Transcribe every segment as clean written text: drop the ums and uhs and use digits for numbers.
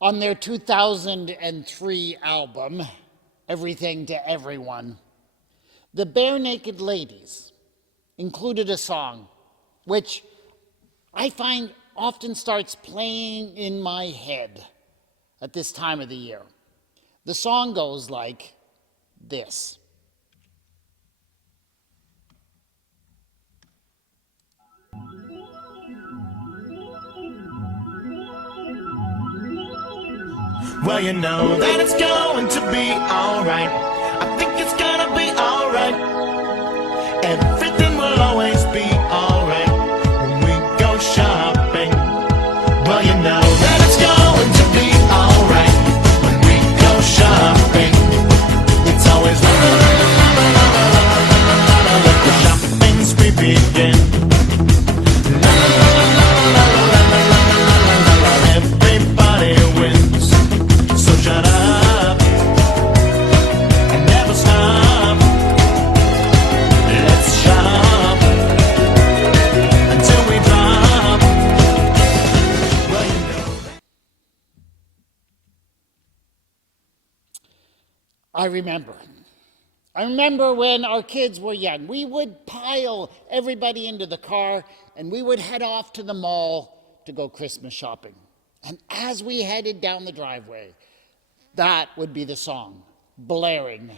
On their 2003 album, Everything to Everyone, the Barenaked Ladies included a song which I find often starts playing in my head at this time of the year. The song goes like this. Well, you know that it's going to be alright. I think it's gonna be alright. Everything will always be alright when we go shopping. Well, you know that it's going to be alright when we go shopping. It's always la la la la la la la la la. Let the shopping spree begin. La la la la la la la la la la la. Everybody wins. So shut up and never stop. Let's shop until we drop. Well, you know. I remember when our kids were young. We would pile everybody into the car and we would head off to the mall to go Christmas shopping. And as we headed down the driveway, that would be the song blaring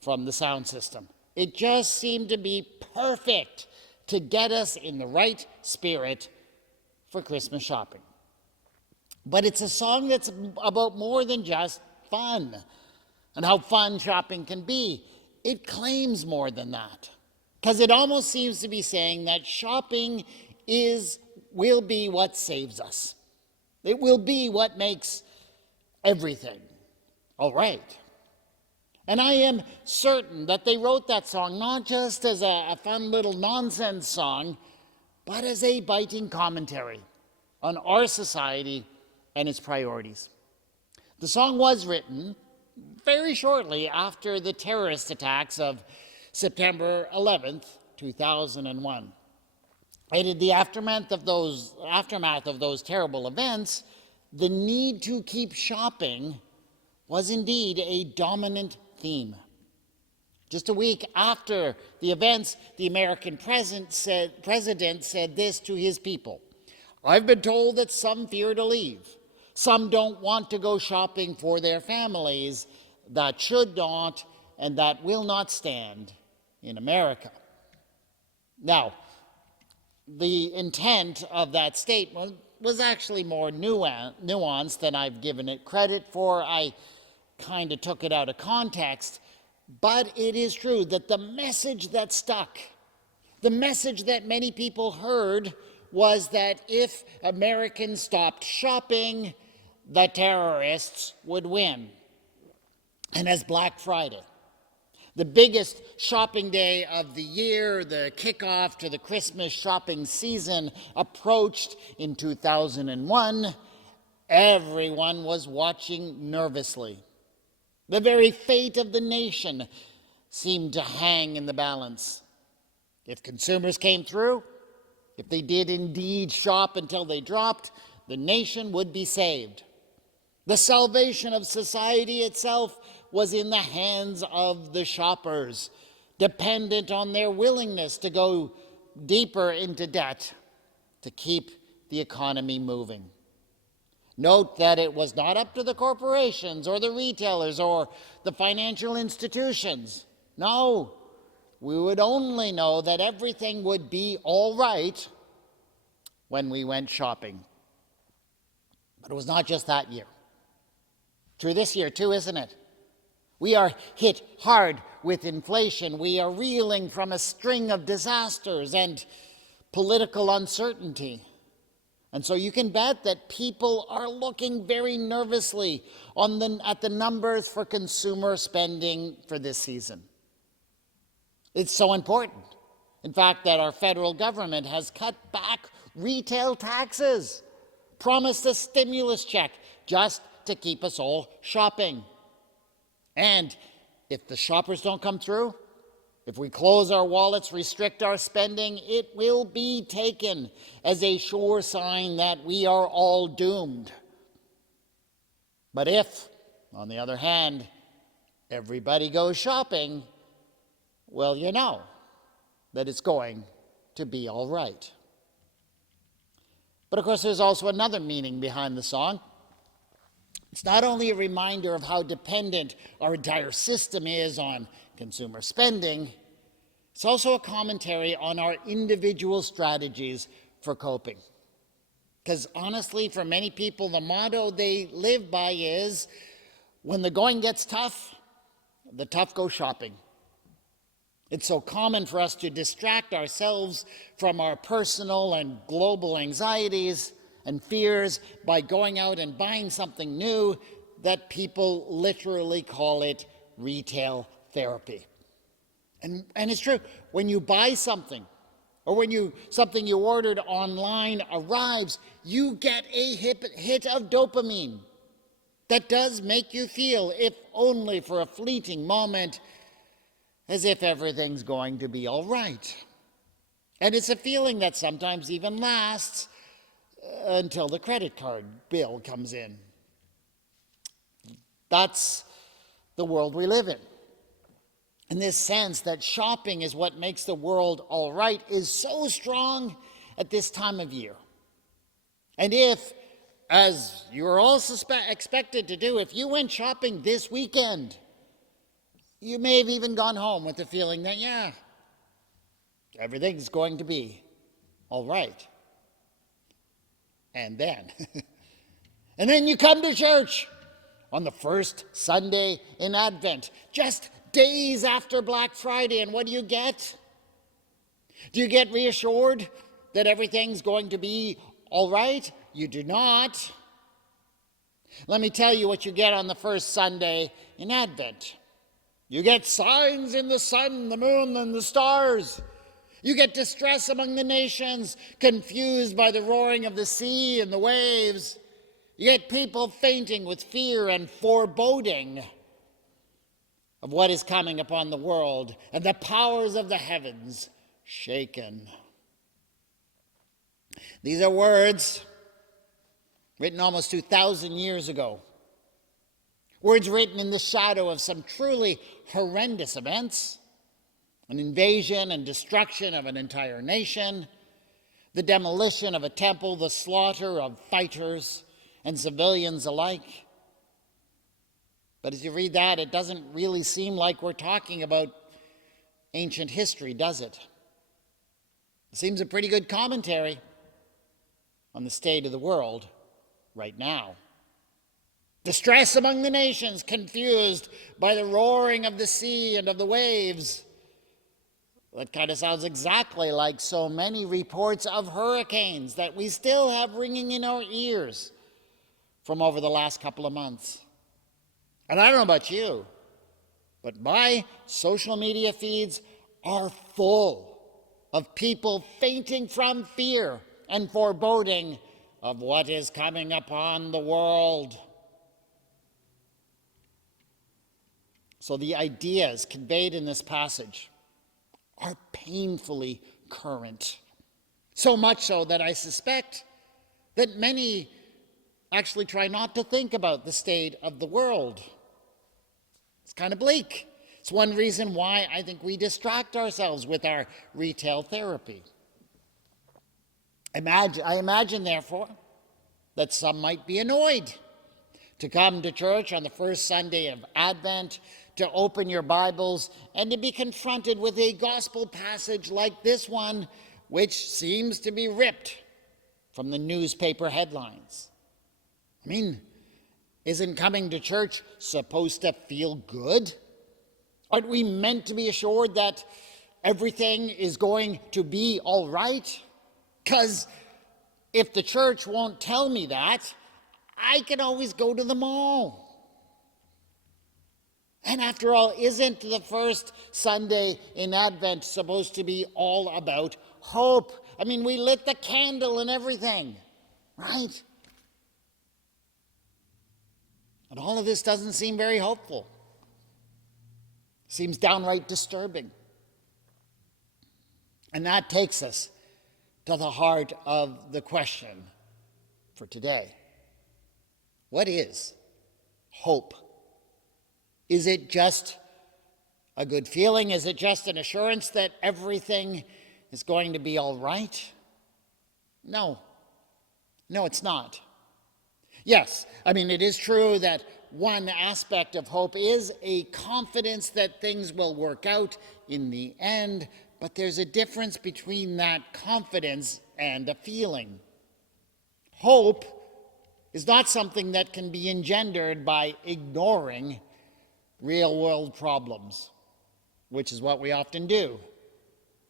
from the sound system. It just seemed to be perfect to get us in the right spirit for Christmas shopping. But it's a song that's about more than just fun and how fun shopping can be. It claims more than that, because it almost seems to be saying that shopping will be what saves us. It will be what makes everything all right. And I am certain that they wrote that song not just as a fun little nonsense song, but as a biting commentary on our society and its priorities. The song was written very shortly after the terrorist attacks of September 11th, 2001. And in the aftermath of those terrible events, the need to keep shopping was indeed a dominant theme. Just a week after the events, the American president said this to his people: "I've been told that some fear to leave. Some don't want to go shopping for their families. That should not and that will not stand in America." Now, the intent of that statement was actually more nuanced than I've given it credit for. I kind of took it out of context, but it is true that the message that stuck, the message that many people heard, was that if Americans stopped shopping, the terrorists would win. And as Black Friday, the biggest shopping day of the year, the kickoff to the Christmas shopping season, approached in 2001, everyone was watching nervously. The very fate of the nation seemed to hang in the balance. If consumers came through, if they did indeed shop until they dropped, the nation would be saved. The salvation of society itself was in the hands of the shoppers, dependent on their willingness to go deeper into debt to keep the economy moving. Note that it was not up to the corporations or the retailers or the financial institutions. No, we would only know that everything would be all right when we went shopping. But it was not just that year. True this year too, isn't it? We are hit hard with inflation. We are reeling from a string of disasters and political uncertainty. And so you can bet that people are looking very nervously at the numbers for consumer spending for this season. It's so important, in fact, that our federal government has cut back retail taxes, promised a stimulus check just to keep us all shopping. And if the shoppers don't come through, if we close our wallets, restrict our spending, it will be taken as a sure sign that we are all doomed. But if, on the other hand, everybody goes shopping, well, you know that it's going to be all right. But of course, there's also another meaning behind the song. It's not only a reminder of how dependent our entire system is on consumer spending, it's also a commentary on our individual strategies for coping. Because honestly, for many people, the motto they live by is, when the going gets tough, the tough go shopping. It's so common for us to distract ourselves from our personal and global anxieties and fears by going out and buying something new that people literally call it retail therapy. And it's true. When you buy something, or when something you ordered online arrives, you get a hit of dopamine that does make you feel, if only for a fleeting moment, as if everything's going to be all right. And it's a feeling that sometimes even lasts until the credit card bill comes in. That's the world we live in. And this sense that shopping is what makes the world all right is so strong at this time of year. And if, as you're all expected to do, if you went shopping this weekend, you may have even gone home with the feeling that, yeah, everything's going to be all right. And then you come to church on the first Sunday in Advent, just days after Black Friday, and what do you get? Do you get reassured that everything's going to be all right? You do not. Let me tell you what you get on the first Sunday in Advent. You get signs in the sun, the moon, and the stars. You get distress among the nations, confused by the roaring of the sea and the waves. You get people fainting with fear and foreboding of what is coming upon the world, and the powers of the heavens shaken. These are words written almost 2,000 years ago. Words written in the shadow of some truly horrendous events: an invasion and destruction of an entire nation, the demolition of a temple, the slaughter of fighters and civilians alike. But as you read that, it doesn't really seem like we're talking about ancient history, does it? It seems a pretty good commentary on the state of the world right now. Distress among the nations, confused by the roaring of the sea and of the waves. That kind of sounds exactly like so many reports of hurricanes that we still have ringing in our ears from over the last couple of months. And I don't know about you, but my social media feeds are full of people fainting from fear and foreboding of what is coming upon the world. So the ideas conveyed in this passage are painfully current. So much so that I suspect that many actually try not to think about the state of the world. It's kind of bleak. It's one reason why I think we distract ourselves with our retail therapy. I imagine, therefore, that some might be annoyed to come to church on the first Sunday of Advent, to open your Bibles, and to be confronted with a gospel passage like this one, which seems to be ripped from the newspaper headlines. I mean, isn't coming to church supposed to feel good? Aren't we meant to be assured that everything is going to be all right? Because if the church won't tell me that, I can always go to the mall. And after all, isn't the first Sunday in Advent supposed to be all about hope? I mean, we lit the candle and everything, right? And all of this doesn't seem very hopeful. Seems downright disturbing. And that takes us to the heart of the question for today. What is hope. Is it just a good feeling? Is it just an assurance that everything is going to be all right? No. No, it's not. Yes, it is true that one aspect of hope is a confidence that things will work out in the end, but there's a difference between that confidence and a feeling. Hope is not something that can be engendered by ignoring real-world problems, which is what we often do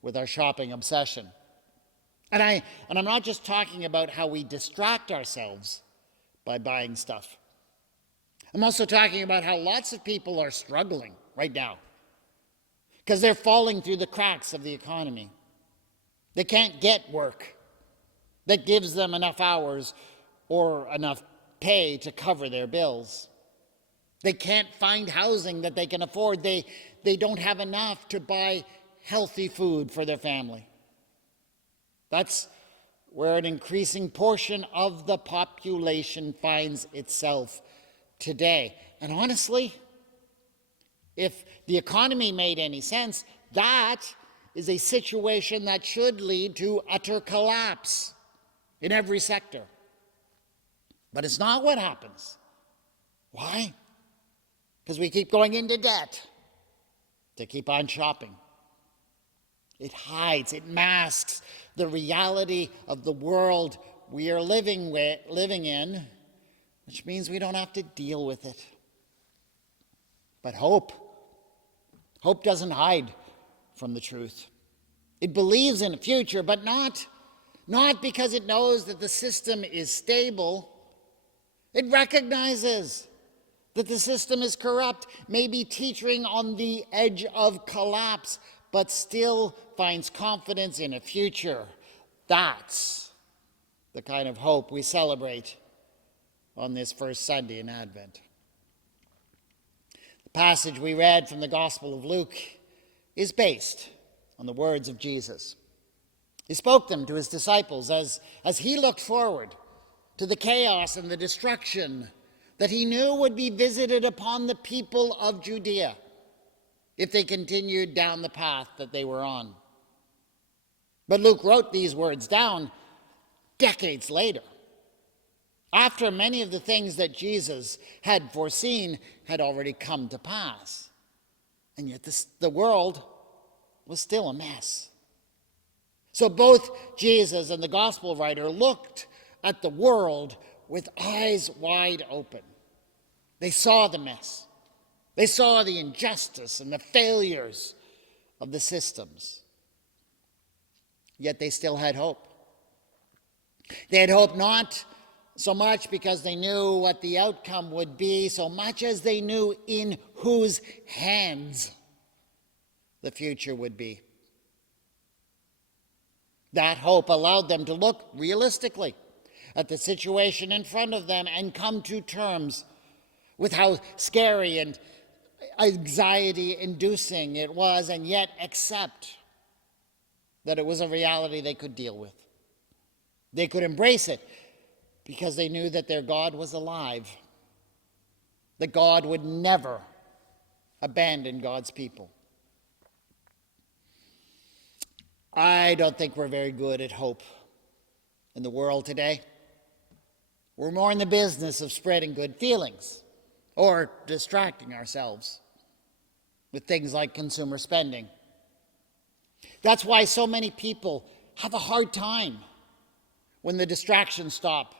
with our shopping obsession. And I'm not just talking about how we distract ourselves by buying stuff. I'm also talking about how lots of people are struggling right now because they're falling through the cracks of the economy. They can't get work that gives them enough hours or enough pay to cover their bills. They can't find housing that they can afford. They don't have enough to buy healthy food for their family. That's where an increasing portion of the population finds itself today. And honestly, if the economy made any sense, that is a situation that should lead to utter collapse in every sector. But it's not what happens. Why? Because we keep going into debt to keep on shopping. It hides, it masks the reality of the world we are living in, which means we don't have to deal with it. But hope doesn't hide from the truth. It believes in a future, but not because it knows that the system is stable. It recognizes that the system is corrupt, maybe teetering on the edge of collapse, but still finds confidence in a future. That's the kind of hope we celebrate on this first Sunday in Advent. The passage we read from the Gospel of Luke is based on the words of Jesus. He spoke them to his disciples as he looked forward to the chaos and the destruction that he knew would be visited upon the people of Judea if they continued down the path that they were on. But Luke wrote these words down decades later, after many of the things that Jesus had foreseen had already come to pass. And yet the world was still a mess. So both Jesus and the gospel writer looked at the world with eyes wide open. They saw the mess. They saw the injustice and the failures of the systems. Yet they still had hope. They had hope not so much because they knew what the outcome would be, so much as they knew in whose hands the future would be. That hope allowed them to look realistically at the situation in front of them and come to terms with how scary and anxiety-inducing it was, and yet accept that it was a reality they could deal with. They could embrace it because they knew that their God was alive, that God would never abandon God's people. I don't think we're very good at hope in the world today. We're more in the business of spreading good feelings or distracting ourselves with things like consumer spending. That's why so many people have a hard time when the distractions stop.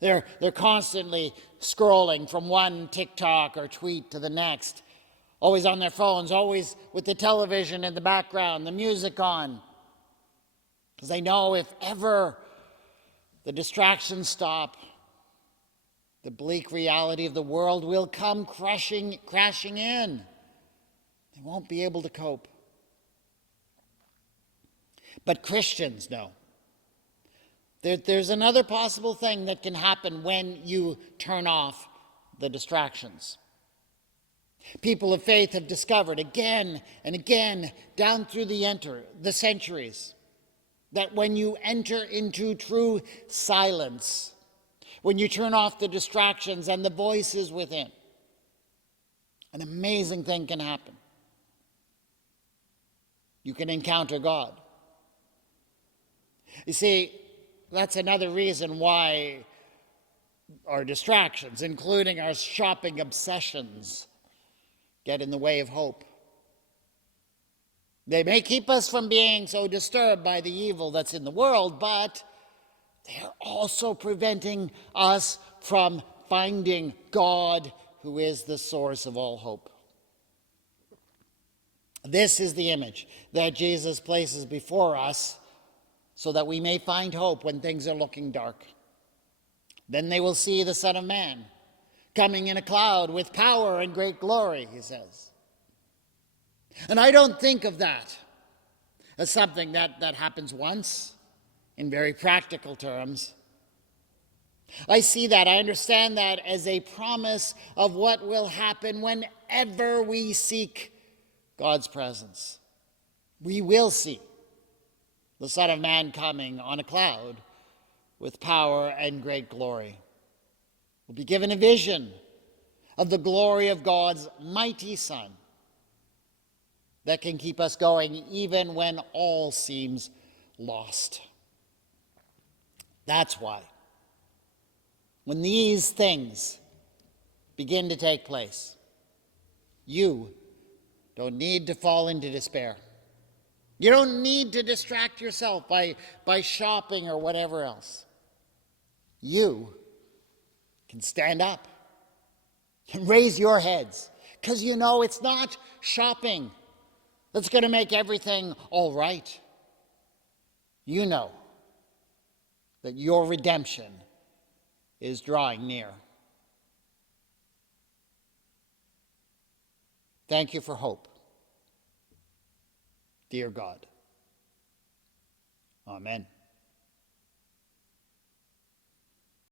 They're constantly scrolling from one TikTok or tweet to the next, always on their phones, always with the television in the background, the music on. Because they know if ever the distractions stop, the bleak reality of the world will come crashing in. They won't be able to cope. But Christians know there's another possible thing that can happen when you turn off the distractions. People of faith have discovered again and again down through the centuries that when you enter into true silence, when you turn off the distractions and the voices within, an amazing thing can happen. You can encounter God. You see, that's another reason why our distractions, including our shopping obsessions, get in the way of hope. They may keep us from being so disturbed by the evil that's in the world, but they are also preventing us from finding God, who is the source of all hope. This is the image that Jesus places before us so that we may find hope when things are looking dark. Then they will see the Son of Man coming in a cloud with power and great glory, he says. And I don't think of that as something that happens once in very practical terms. I see that, I understand that as a promise of what will happen whenever we seek God's presence. We will see the Son of Man coming on a cloud with power and great glory. We'll be given a vision of the glory of God's mighty Son that can keep us going even when all seems lost. That's why, when these things begin to take place, you don't need to fall into despair. You don't need to distract yourself by shopping or whatever else. You can stand up and raise your heads, because you know it's not shopping that's going to make everything all right. You know that your redemption is drawing near. Thank you for hope, dear God. Amen.